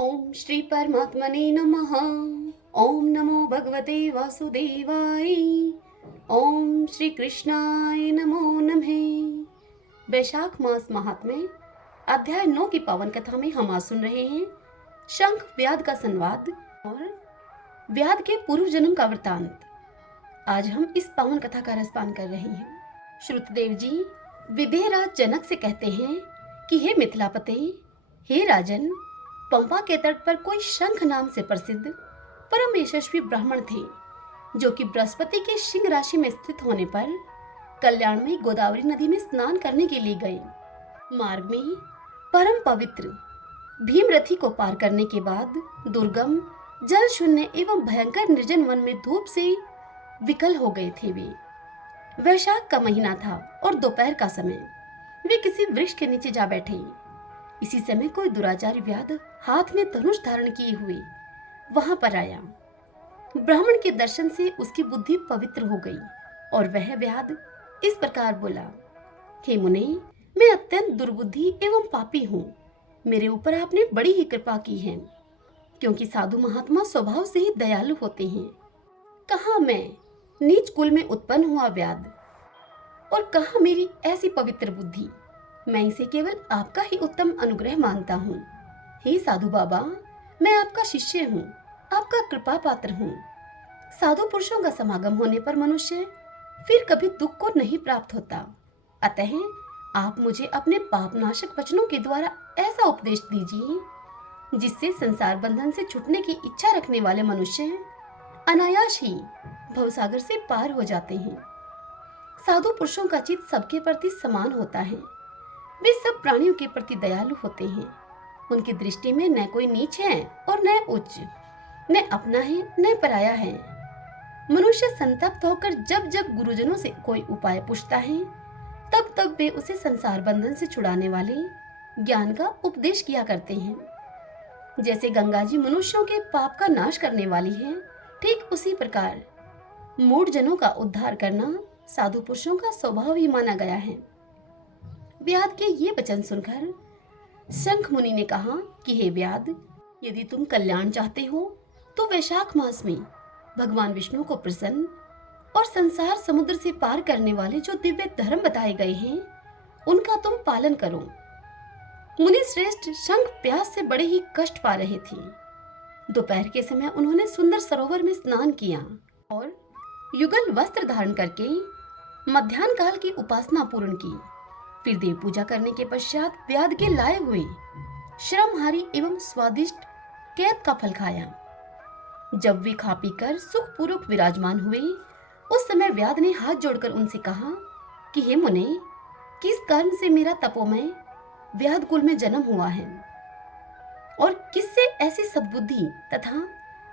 ओम श्री परमात्मने नमः। ओम नमो भगवते वासुदेवाय। ओम श्री कृष्णाय नमो नमः। वैशाख मास महात्म्य अध्याय 9 की पावन कथा में हम आज सुन रहे हैं शंख व्याध का संवाद और व्याध के पूर्व जन्म का वृतांत। आज हम इस पावन कथा का रसपान कर रहे हैं। श्रुतदेव जी विदेहराज जनक से कहते हैं कि हे मिथिलापते, हे राजन, पंपा के तट पर कोई शंख नाम से प्रसिद्ध परम यशस्वी ब्राह्मण थे, जो कि बृहस्पति के सिंह राशि में स्थित होने पर कल्याण में गोदावरी नदी में स्नान करने के लिए गए। मार्ग में परम पवित्र भीमरथी को पार करने के बाद दुर्गम, जल शून्य एवं भयंकर निर्जन वन में धूप से विकल हो गए थे। वे वैशाख का महीना था और दोपहर का समय। वे किसी वृक्ष के नीचे जा बैठे। इसी समय कोई दुराचारी व्याध हाथ में धनुष धारण किए हुए वहां पर आया। ब्राह्मण के दर्शन से उसकी बुद्धि पवित्र हो गई और वह व्याध इस प्रकार बोला, हे मुने, मैं अत्यंत दुर्बुद्धि एवं पापी हूँ। मेरे ऊपर आपने बड़ी ही कृपा की है, क्योंकि साधु महात्मा स्वभाव से ही दयालु होते हैं। कहाँ मैं नीच कुल में उत्पन्न हुआ व्याध, और कहाँ मेरी ऐसी पवित्र बुद्धि। मैं इसे केवल आपका ही उत्तम अनुग्रह मानता हूँ। हे साधु बाबा, मैं आपका शिष्य हूँ, आपका कृपा पात्र हूँ। साधु पुरुषों का समागम होने पर मनुष्य फिर कभी दुख को नहीं प्राप्त होता। अतः आप मुझे अपने पापनाशक वचनों के द्वारा ऐसा उपदेश दीजिए जिससे संसार बंधन से छूटने की इच्छा रखने वाले मनुष्य अनायास ही भवसागर से पार हो जाते हैं। साधु पुरुषों का चित्त सबके प्रति समान होता है। वे सब प्राणियों के प्रति दयालु होते हैं। उनकी दृष्टि में न कोई नीच है और न उच्च, न अपना है न पराया है। मनुष्य संतप्त होकर जब जब गुरुजनों से कोई उपाय पूछता है, तब तब वे उसे संसार बंधन से छुड़ाने वाले ज्ञान का उपदेश किया करते हैं। जैसे गंगा जी मनुष्यों के पाप का नाश करने वाली है, ठीक उसी प्रकार मूढ़जनों का उद्धार करना साधु पुरुषों का स्वभाव ही माना गया है। व्याध के ये वचन सुनकर शंख मुनि ने कहा कि हे व्याध, यदि तुम कल्याण चाहते हो तो वैशाख मास में भगवान विष्णु को प्रसन्न और संसार समुद्र से पार करने वाले जो दिव्य धर्म बताए गए हैं, उनका तुम पालन करो। मुनि श्रेष्ठ शंख प्यास से बड़े ही कष्ट पा रहे थे। दोपहर के समय उन्होंने सुंदर सरोवर में स्नान किया और युगल वस्त्र धारण करके मध्याह्न काल की उपासना पूर्ण की। फिर देव पूजा करने के पश्चात व्याध के लाए हुए श्रमहारी एवं स्वादिष्ट कैद का फल खाया। जब वे खा पीकर सुखपूर्वक विराजमान हुए, उस समय व्याध ने हाथ जोड़कर उनसे कहा कि हे मुने, किस कर्म से मेरा तपोमय व्याध कुल में जन्म हुआ है और किससे ऐसी सद्बुद्धि तथा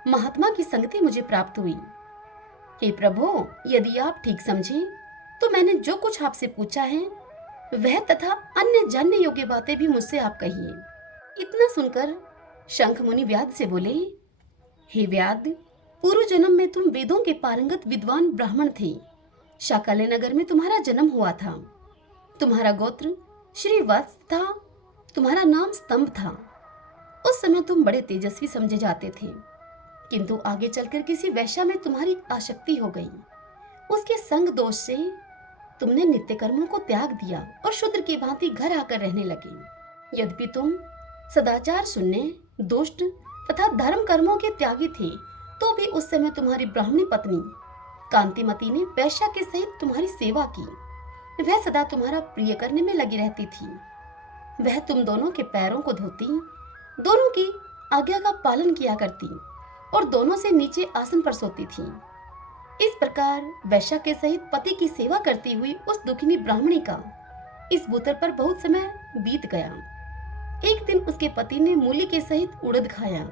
महात्मा की संगति मुझे प्राप्त हुई। हे प्रभु, यदि आप ठीक समझें तो मैंने जो कुछ आपसे पूछा है वह तथा अन्य जानने योग्य बातें भी मुझसे आप कहिए। इतना सुनकर शंख मुनि व्याध से बोले, हे व्याध, पूर्व जन्म में तुम वेदों के पारंगत विद्वान ब्राह्मण थे। शाकालय नगर में तुम्हारा जन्म हुआ था। तुम्हारा गोत्र श्रीवत्स था। तुम्हारा नाम स्तंभ था। उस समय तुम बड़े तेजस्वी समझे जाते थे, किंतु आगे चलकर किसी वैश्या में तुम्हारी आसक्ति हो गई। उसके संग दोष से तुमने नित्य कर्मों को त्याग दिया और शूद्र की भांति घर आकर रहने लगे। यद्यपि तुम सदाचार शून्य, दुष्ट तथा धर्म कर्मों के त्यागी थे, तो भी उस समय तुम्हारी ब्राह्मणी पत्नी कांतिमती ने वैश्या के सहित तुम्हारी सेवा की। वह सदा तुम्हारा प्रिय करने में लगी रहती थी। वह तुम दोनों के पैरों को धोती, दोनों की आज्ञा का पालन किया करती और दोनों से नीचे आसन पर सोती थी। इस प्रकार वैश्या के सहित पति की सेवा करती हुई उस दुखिनी ब्राह्मणी का इस भूतल पर बहुत समय बीत गया। एक दिन उसके पति ने मूली के सहित उड़द खाया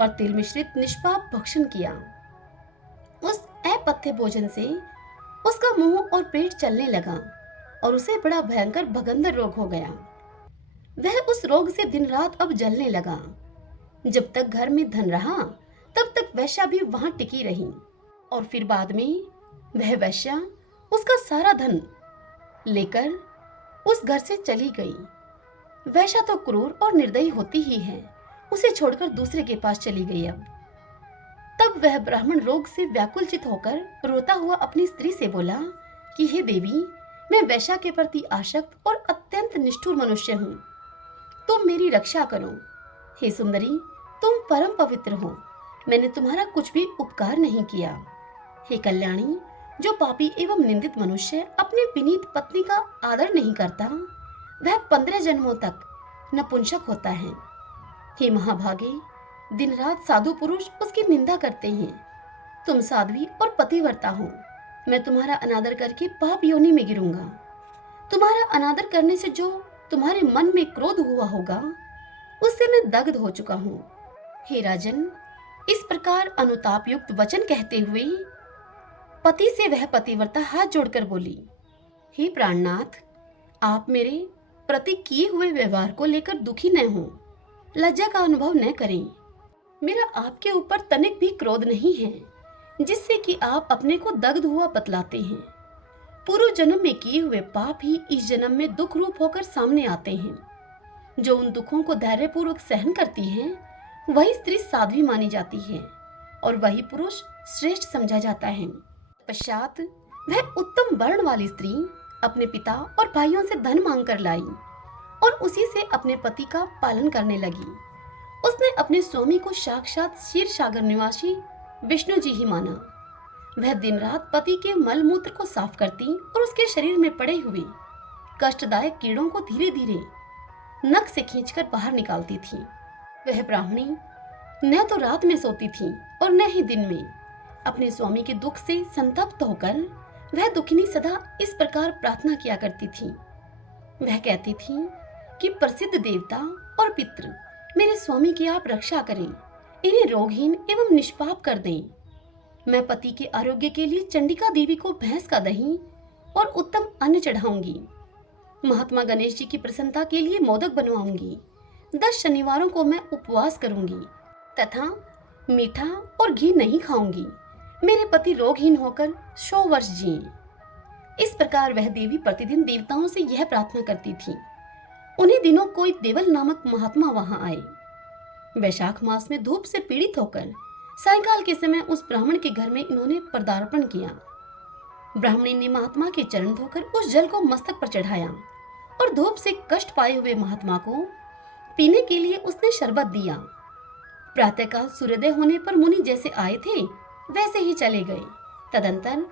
और तिल मिश्रित निष्पाप भक्षण किया। उस अपथ्य भोजन से उसका मुंह और पेट चलने लगा और उसे बड़ा भयंकर भगंदर रोग हो गया। वह उस रोग से दिन रात अब जलने लगा। जब तक घर में धन रहा, तब तक वैश्या भी वहां टिकी रही और फिर बाद में वह वैश्या उसका सारा धन लेकर उस घर से चली गई। वैश्या तो क्रूर और निर्दयी होती ही है उसे छोड़कर दूसरे के पास चली गई। अब तब वह ब्राह्मण रोग से व्याकुलचित होकर रोता हुआ अपनी स्त्री से बोला कि हे देवी, मैं वैश्या के प्रति आसक्त और अत्यंत निष्ठुर मनुष्य हूँ, तुम मेरी रक्षा करो। हे सुंदरी, तुम परम पवित्र हो, मैंने तुम्हारा कुछ भी उपकार नहीं किया। हे कल्याणी, जो पापी एवं निंदित मनुष्य अपनी विनीत पत्नी का आदर नहीं करता, वह 15 जन्मों तक नपुंसक होता है। हे महाभागे, दिन रात साधु पुरुष उसकी निंदा करते हैं। तुम साध्वी और पतिव्रता हो, मैं तुम्हारा अनादर करके पाप योनि में गिरूंगा। तुम्हारा अनादर करने से जो तुम्हारे मन में क्रोध हुआ होगा, उससे मैं दग्ध हो चुका हूँ। हे राजन, इस प्रकार अनुताप युक्त वचन कहते हुए पति से वह पतिव्रता हाथ जोड़कर बोली, हे प्राणनाथ, आप मेरे प्रति किए हुए व्यवहार को लेकर दुखी न हो, लज्जा का अनुभव न करें। मेरा आपके ऊपर तनिक भी क्रोध नहीं है, जिससे कि आप अपने को दग्ध हुआ बतलाते हैं। पूर्व जन्म में किए हुए पाप ही इस जन्म में दुख रूप होकर सामने आते हैं। जो उन दुखों को धैर्यपूर्वक सहन करती है, वही स्त्री साध्वी मानी जाती है और वही पुरुष श्रेष्ठ समझा जाता है। पश्चात वह उत्तम वर्ण वाली स्त्री अपने पिता और भाइयों से धन मांग कर लाई और उसी से अपने पति का पालन करने लगी। उसने अपने स्वामी को साक्षात क्षीर सागर निवासी विष्णु जी ही माना। वह दिन रात पति के मल मूत्र को साफ करती और उसके शरीर में पड़े हुए कष्टदायक कीड़ों को धीरे धीरे नख से खींचकर बाहर निकालती थी। वह ब्राह्मणी न तो रात में सोती थी और न ही दिन में। अपने स्वामी के दुख से संतप्त होकर वह दुखिनी सदा इस प्रकार प्रार्थना किया करती थी। वह कहती थी कि प्रसिद्ध देवता और पितृ मेरे स्वामी की आप रक्षा करें, इन्हें रोगहीन एवं निष्पाप कर दें। मैं पति के आरोग्य के लिए चंडिका देवी को भैंस का दही और उत्तम अन्न चढ़ाऊंगी। महात्मा गणेश जी की प्रसन्नता के लिए मोदक बनवाऊंगी। 10 शनिवारों को मैं उपवास करूंगी तथा मीठा और घी नहीं खाऊंगी। मेरे पति रोगहीन होकर 100 वर्ष जिए। इस प्रकार वह देवी प्रतिदिन देवताओं से यह प्रार्थना करती थी। उन्हीं दिनों कोई देवल नामक महात्मा वहां आए। वैशाख मास में धूप से पीड़ित होकर सायंकाल के समय उस ब्राह्मण के घर में इन्होंने पदार्पण किया। ब्राह्मणी ने महात्मा के चरण धोकर उस जल को मस्तक पर चढ़ाया और धूप से कष्ट पाए हुए महात्मा को पीने के लिए उसने शरबत दिया। प्रातःकाल सूर्योदय होने पर मुनि जैसे आए थे वैसे ही चले गए। तदंतर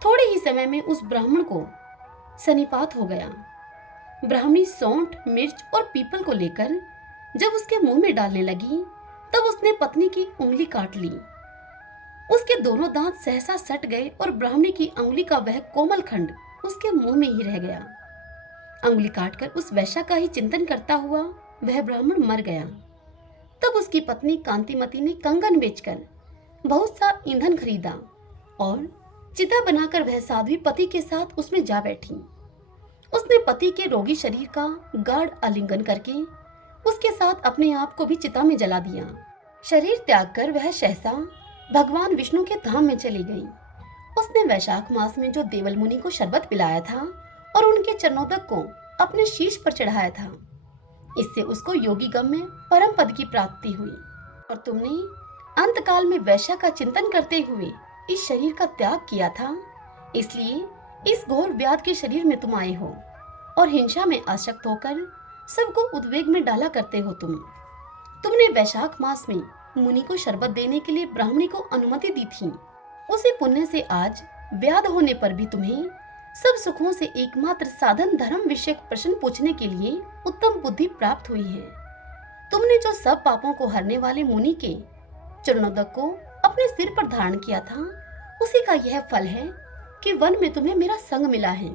थोड़े ही समय में उस ब्राह्मण को सन्निपात हो गया। ब्राह्मणी सौंठ, मिर्च और पीपल को लेकर जब उसके मुंह में डालने लगी, तब उसने पत्नी की उंगली काट ली। उसके दोनों दांत सहसा सट गए और ब्राह्मणी की उंगली का वह कोमल खंड उसके मुंह में ही रह गया। उंगली काटकर उस वैश्या का ही चिंतन करता हुआ वह ब्राह्मण मर गया। तब उसकी पत्नी कांतिमती ने कंगन बेचकर बहुत सा ईंधन खरीदा और चिता बनाकर वह साध्वी पति के साथ उसमें जा बैठी। उसने पति के रोगी शरीर का गाढ़ आलिंगन करके उसके साथ अपने आप को भी चिता में जला दिया। शरीर त्याग कर वह सहसा भगवान विष्णु के धाम में चली गई। उसने वैशाख मास में जो देवल मुनि को शरबत पिलाया था और उनके चरणोदक को अपने शीश पर चढ़ाया था, इससे उसको योगी गम में परम पद की प्राप्ति हुई। और तुमने अंतकाल में वैश्या का चिंतन करते हुए इस शरीर का त्याग किया था, इसलिए इस घोर व्याध के शरीर में तुम आए हो और हिंसा में आसक्त होकर सबको उद्वेग में डाला करते हो। तुमने वैशाख मास में मुनि को शरबत देने के लिए ब्राह्मणी को अनुमति दी थी। उसी पुण्य से आज व्याध होने पर भी तुम्हें सब सुखों से एकमात्र साधन धर्म विषयक प्रश्न पूछने के लिए उत्तम बुद्धि प्राप्त हुई है। तुमने जो सब पापों को हरने वाले मुनि के चरणोदक को अपने सिर पर धारण किया था, उसी का यह फल है कि वन में तुम्हें मेरा संग मिला है।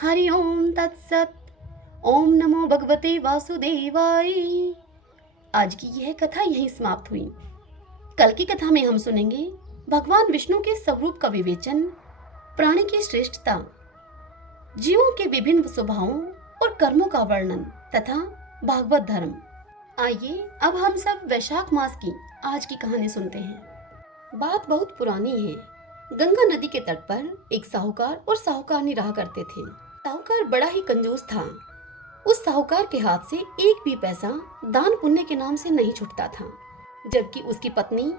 हरि ओम तत्सत। ओम नमो भगवते वासुदेवाय। आज की यह कथा यहीं समाप्त हुई। कल की कथा में हम सुनेंगे भगवान विष्णु के स्वरूप का विवेचन, प्राणी की श्रेष्ठता, जीवों के विभिन्न स्वभावों और कर्मों का वर्णन तथा भागवत धर्म। आइए अब हम सब वैशाख मास की आज की कहानी सुनते हैं। बात बहुत पुरानी है। गंगा नदी के तट पर एक साहूकार और साहूकारनी रहा करते थे। साहूकार बड़ा ही कंजूस था। उस साहूकार के हाथ से एक भी पैसा दान पुण्य के नाम से नहीं छूटता था। जबकि उसकी पत्नी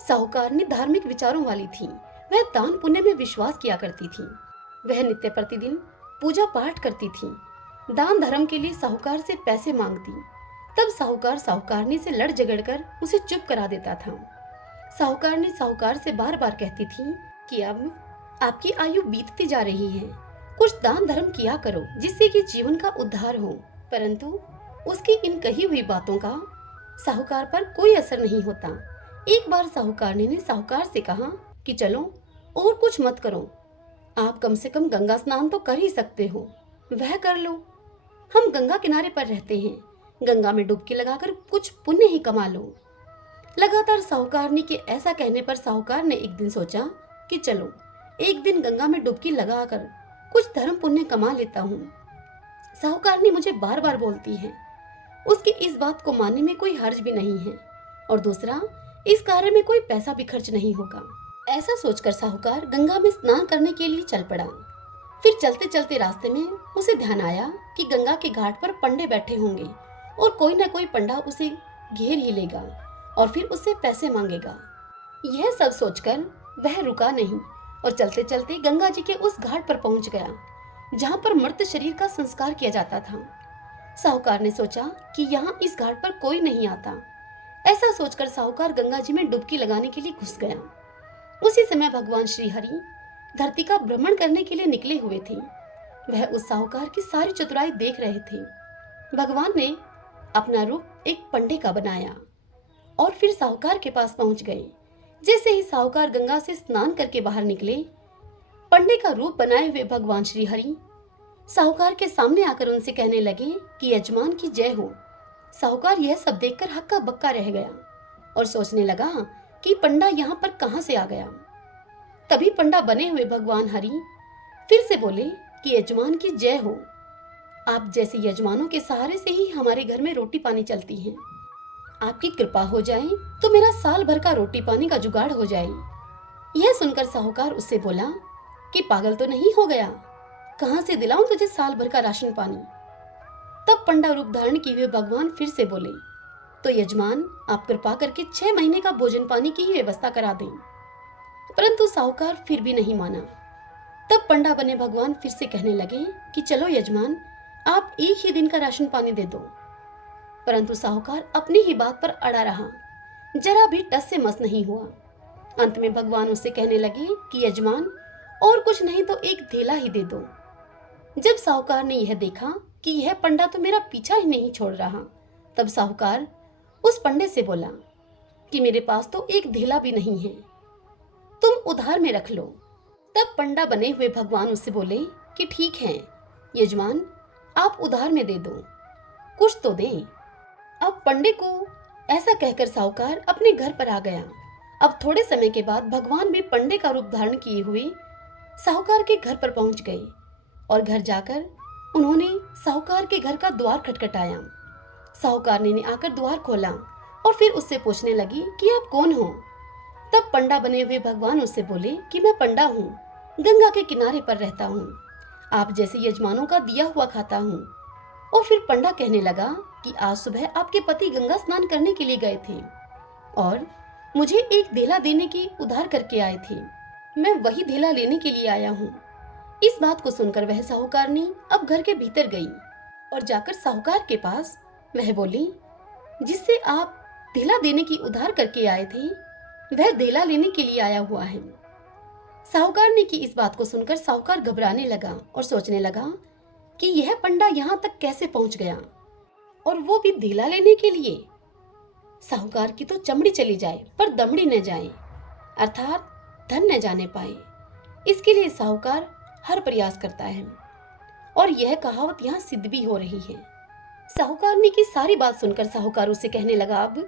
साहूकार ने धार्मिक विचारों वाली थी। वह दान पुण्य में विश्वास किया करती थी। वह नित्य प्रतिदिन पूजा पाठ करती थी। दान धर्म के लिए साहूकार से पैसे मांगती। तब साहूकार साहूकारनी से लड़ झगड़ कर उसे चुप करा देता था। साहूकारनी साहूकार से बार बार कहती थी कि अब आपकी आयु बीतती जा रही है, कुछ दान धर्म किया करो जिससे कि जीवन का उद्धार हो। परंतु उसकी इन कही हुई बातों का साहूकार पर कोई असर नहीं होता। एक बार साहूकारनी ने साहूकार से कहा कि चलो और कुछ मत करो, आप कम से कम गंगा स्नान तो कर ही सकते हो, वह कर लो। हम गंगा किनारे पर रहते हैं, गंगा में डुबकी लगाकर कुछ पुण्य ही कमा लो। लगातार साहूकारनी के ऐसा कहने पर साहूकार ने एक दिन सोचा कि चलो एक दिन गंगा में डुबकी लगाकर कुछ धर्म पुण्य कमा लेता हूँ। साहूकारनी मुझे बार बार बोलती है, उसकी इस बात को मानने में कोई हर्ज भी नहीं है, और दूसरा इस कार्य में कोई पैसा भी खर्च नहीं होगा। ऐसा सोचकर साहूकार गंगा में स्नान करने के लिए चल पड़ा। फिर चलते चलते रास्ते में उसे ध्यान आया कि गंगा के घाट पर पंडे बैठे होंगे और कोई न कोई पंडा उसे घेर ही लेगा और फिर उससे पैसे मांगेगा। यह सब सोचकर वह रुका नहीं और चलते चलते गंगा जी के उस घाट पर पहुंच गया जहां पर मृत शरीर का संस्कार किया जाता था। साहूकार ने सोचा कि यहाँ इस घाट पर कोई नहीं आता। ऐसा सोचकर साहूकार गंगा जी में डुबकी लगाने के लिए घुस गया। उसी समय भगवान श्री हरि धरती का भ्रमण करने के लिए निकले हुए थे। वह उस साहूकार की सारी चतुराई देख रहे थे। भगवान ने अपना रूप एक पंडे का बनाया और फिर साहूकार के पास पहुंच गए। जैसे ही साहूकार गंगा से स्नान करके बाहर निकले, पंडे का रूप बनाए हुए भगवान श्री हरि साहूकार के सामने आकर उनसे कहने लगे कि यजमान की जय हो। साहूकार यह सब देखकर हक्का बक्का रह गया और सोचने लगा कि पंडा यहाँ पर कहाँ से आ गया। तभी पंडा बने हुए भगवान हरि फिर से बोले कि यजमान की जय हो। आप जैसे यजमानों के सहारे से ही हमारे घर में रोटी पानी चलती है। आपकी कृपा हो जाए तो मेरा साल भर का रोटी पानी का जुगाड़ हो जाए। यह सुनकर साहूकार उससे बोला कि पागल तो नहीं हो गया, कहां से दिलाऊं तुझे साल भर का राशन पानी। तब पंडा रूप धारण किए हुए भगवान फिर से बोले, तो यजमान आप कृपा करके 6 महीने का भोजन पानी की ही व्यवस्था करा दें। परंतु साहूकार फिर भी नहीं माना। तब पंडा बने भगवान फिर से कहने लगे कि चलो यजमान आप एक ही दिन का राशन पानी दे दो। परंतु साहूकार अपनी ही बात पर अड़ा रहा, जरा भी टस से मस नहीं हुआ। अंत में भगवान उससे कहने लगे कि यजमान और कुछ नहीं तो एक धेला ही दे दो। जब साहूकार ने यह देखा कि यह पंडा तो मेरा पीछा ही नहीं छोड़ रहा, तब साहूकार उस पंडे से बोला कि मेरे पास तो एक धेला भी नहीं है, तुम उधार में रख लो। तब पंडा बने हुए भगवान उससे बोले कि ठीक है यजमान, आप उधार में दे दो, कुछ तो दें। अब पंडे को ऐसा कहकर साहूकार अपने घर पर आ गया। अब थोड़े समय के बाद भगवान भी पंडे का रूप धारण किए हुए साहूकार के घर पर पहुंच गए और घर जाकर उन्होंने साहूकार के घर का द्वार खटखटाया। साहूकारनी ने आकर द्वार खोला और फिर उससे पूछने लगी कि आप कौन हो। तब पंडा बने हुए भगवान उससे बोले कि मैं पंडा हूँ, गंगा के किनारे पर रहता हूँ, आप जैसे यजमानों का दिया हुआ खाता हूँ। और फिर पंडा कहने लगा कि आज सुबह आपके पति गंगा स्नान करने के लिए गए थे और मुझे एक धेला देने की उधार करके आए थे, मैं वही धेला लेने के लिए आया हूँ। इस बात को सुनकर वह साहूकारनी अब घर के भीतर गई और जाकर साहूकार के पास वह बोली, जिससे आप धेला देने की उधार करके आए थे वह धेला लेने के लिए आया हुआ है। साहूकारनी की इस बात को सुनकर साहूकार घबराने लगा और सोचने लगा कि यह पंडा यहाँ तक कैसे पहुंच गया और वो भी धेला लेने के लिए। साहूकार की तो चमड़ी चली जाए पर दमड़ी न जाए, अर्थात धन न जाने पाए। इसके लिए साहूकार हर प्रयास करता है और यह कहावत यहाँ सिद्ध भी हो रही है। साहूकारनी की सारी बात सुनकर साहूकार उसे कहने लगा अब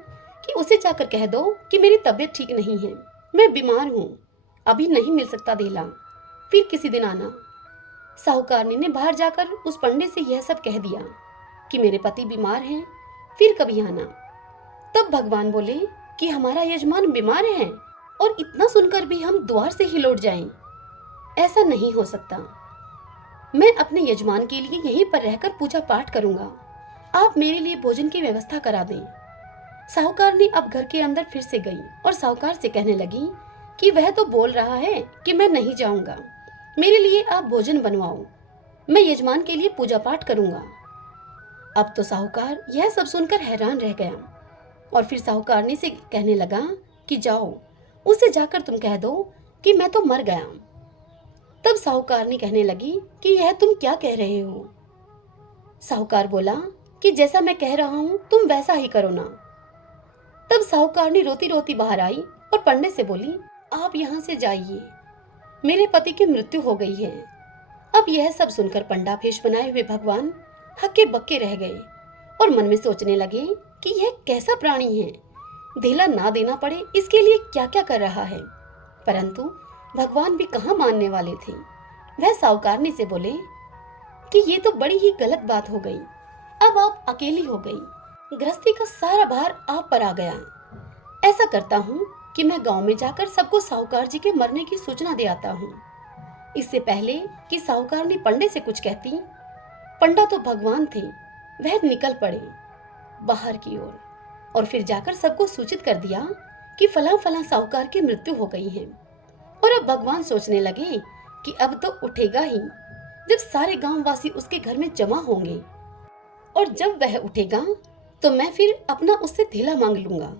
कि उसे जाकर कह दो कि मेरी तबीयत ठीक नहीं है, मैं बीमार हूँ, अभी नहीं मिल सकता धेला, फिर किसी दिन आना। साहूकारनी ने बाहर जाकर उस पंडे से यह सब कह दिया कि मेरे पति बीमार हैं, फिर कभी आना। तब भगवान बोले कि हमारा यजमान बीमार है और इतना सुनकर भी हम द्वार से ही लौट जाएं, ऐसा नहीं हो सकता। मैं अपने यजमान के लिए यहीं पर रहकर पूजा पाठ करूंगा। आप मेरे लिए भोजन की व्यवस्था करा दें। साहूकार ने अब घर के अंदर फिर से गई और साहूकार से कहने लगी कि वह तो बोल रहा है कि मैं नहीं जाऊंगा, मेरे लिए आप भोजन बनवाओ, मैं यजमान के लिए पूजा पाठ करूंगा। अब तो साहूकार यह सब सुनकर हैरान रह गया और फिर साहूकारनी से कहने लगा कि जाओ, उसे जाकर तुम कह दो कि मैं तो मर गया। तब साहूकारनी कहने लगी कि यह तुम क्या कह रहे हो? साहूकार बोला कि जैसा मैं कह रहा हूं तुम वैसा ही करो ना। तब साहूकारनी रोती रोती बाहर आई और पंडित से बोली, आप यहाँ से जाइए, मेरे पति की मृत्यु हो गई है। अब यह सब सुनकर पंडा भेष बनाए हुए भगवान हक्के बक्के रह गए और मन में सोचने लगे कि यह कैसा प्राणी है, धेला ना देना पड़े इसके लिए क्या क्या कर रहा है। परंतु भगवान भी कहाँ मानने वाले थे। वह साहूकारनी से बोले कि ये तो बड़ी ही गलत बात हो गई, अब आप अकेली हो गई, गृहस्थी का सारा भार आप पर आ गया। ऐसा करता हूँ कि मैं गांव में जाकर सबको साहूकार जी के मरने की सूचना दे आता हूँ। इससे पहले कि साहूकारनी पंडे से कुछ कहती, पंडा तो भगवान थे, वह निकल पड़े बाहर की ओर और फिर जाकर सबको सूचित कर दिया कि फलां फलां साहूकार की मृत्यु हो गई है। और अब भगवान सोचने लगे कि अब तो उठेगा ही, जब सारे गांव वासी उसके घर में जमा होंगे और जब वह उठेगा तो मैं फिर अपना उससे धेला मांग लूंगा।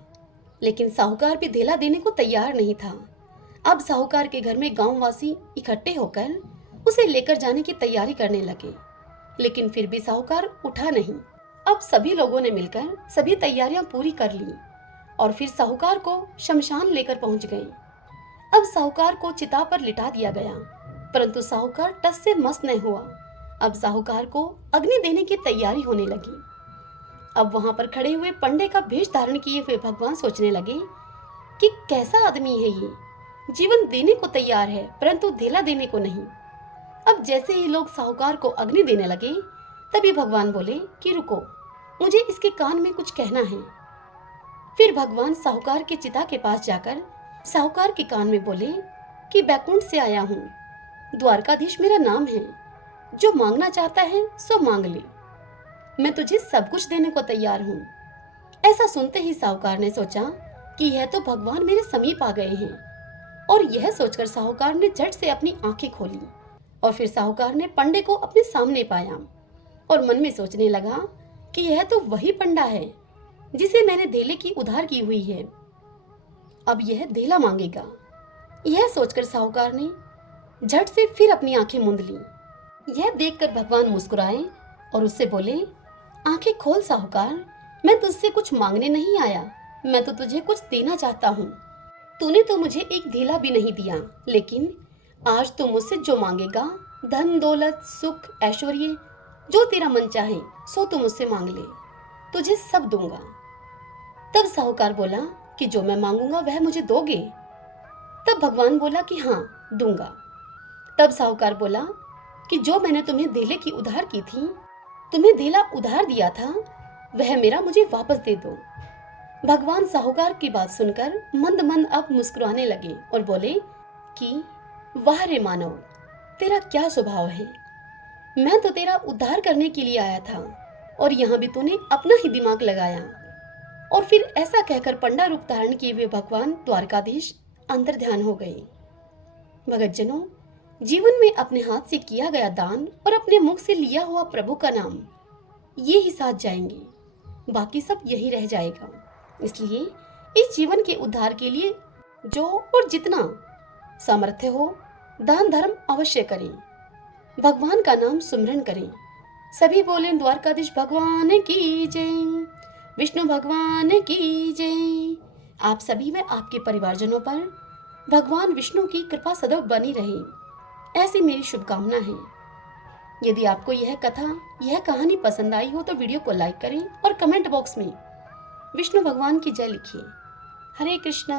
लेकिन साहूकार भी धेला देने को तैयार नहीं था। अब साहूकार के घर में गांव वासी इकट्ठे होकर उसे लेकर जाने की तैयारी करने लगे, लेकिन फिर भी साहूकार उठा नहीं। अब सभी लोगों ने मिलकर सभी तैयारियां पूरी कर ली और फिर साहूकार को शमशान लेकर पहुंच गए। अब साहूकार को चिता पर लिटा दिया गया, परंतु साहूकार टस से मस न हुआ। अब साहूकार को अग्नि देने की तैयारी होने लगी। अब वहां पर खड़े हुए पंडे का भेष धारण किए हुए भगवान सोचने लगे कि कैसा आदमी है ये, जीवन देने को तैयार है परंतु धेला देने को नहीं। अब जैसे ही लोग साहूकार को अग्नि देने लगे तभी भगवान बोले कि रुको, मुझे इसके कान में कुछ कहना है। फिर भगवान साहूकार के चिता के पास जाकर साहूकार के कान में बोले कि बैकुंठ से आया हूँ, द्वारकाधीश मेरा नाम है, जो मांगना चाहता है सो मांग ले, मैं तुझे सब कुछ देने को तैयार हूँ। ऐसा सुनते ही साहूकार ने सोचा कि यह तो भगवान मेरे समीप आ गए हैं, और यह सोचकर साहूकार ने झट से अपनी आंखें खोली और फिर साहूकार ने पंडे को अपने सामने पाया और मन में सोचने लगा कि यह तो वही पंडा है जिसे मैंने धेले की उधार की हुई है, अब यह धेला मांगेगा। यह सोचकर साहूकार ने झट से फिर अपनी आंखें मूंद ली। यह देखकर भगवान मुस्कुराए और उससे बोले, आंखें खोल साहूकार, मैं तुझसे कुछ मांगने नहीं आया, मैं तो तुझे कुछ देना चाहता हूँ। तूने तो मुझे एक धेला भी नहीं दिया, लेकिन आज तो मुझसे जो मांगेगा, धन दौलत सुख ऐश्वर्य, जो तेरा मन चाहे सो तू मुझसे मांग ले, तुझे सब दूंगा। तब साहूकार बोला कि जो मैं मांगूंगा वह मुझे दोगे? तब भगवान बोला कि हाँ दूंगा। तब साहूकार बोला कि जो मैंने तुम्हें धेले की उधार की थी, तुम्हें धेला उधार दिया था, वह मेरा मुझे वापस दे दो। भगवान साहूकार की बात सुनकर मंद मंद अब मुस्कुराने लगे और बोले कि वाह रे मानव, तेरा क्या स्वभाव है, मैं तो तेरा उद्धार करने के लिए आया था और यहाँ भी तूने अपना ही दिमाग लगाया। और फिर ऐसा कहकर पंडा रूप धारण किए हुए भगवान द्वारकाधीश अंतर ध्यान हो गए। भगतजनों, जीवन में अपने हाथ से किया गया दान और अपने मुख से लिया हुआ प्रभु का नाम, ये ही साथ जाएंगे, बाकी सब यही रह जाएगा। इसलिए इस जीवन के उद्धार के लिए जो और जितना सामर्थ्य हो दान धर्म अवश्य करें, भगवान का नाम सुमरन करें। सभी बोले द्वारकाधीश भगवान की जय, विष्णु भगवान की जय। आप सभी में आपके परिवारजनों पर भगवान विष्णु की कृपा सदैव बनी रहे, ऐसी मेरी शुभकामना है। यदि आपको यह कथा, यह कहानी पसंद आई हो तो वीडियो को लाइक करें और कमेंट बॉक्स में विष्णु भगवान की जय लिखिए। हरे कृष्णा।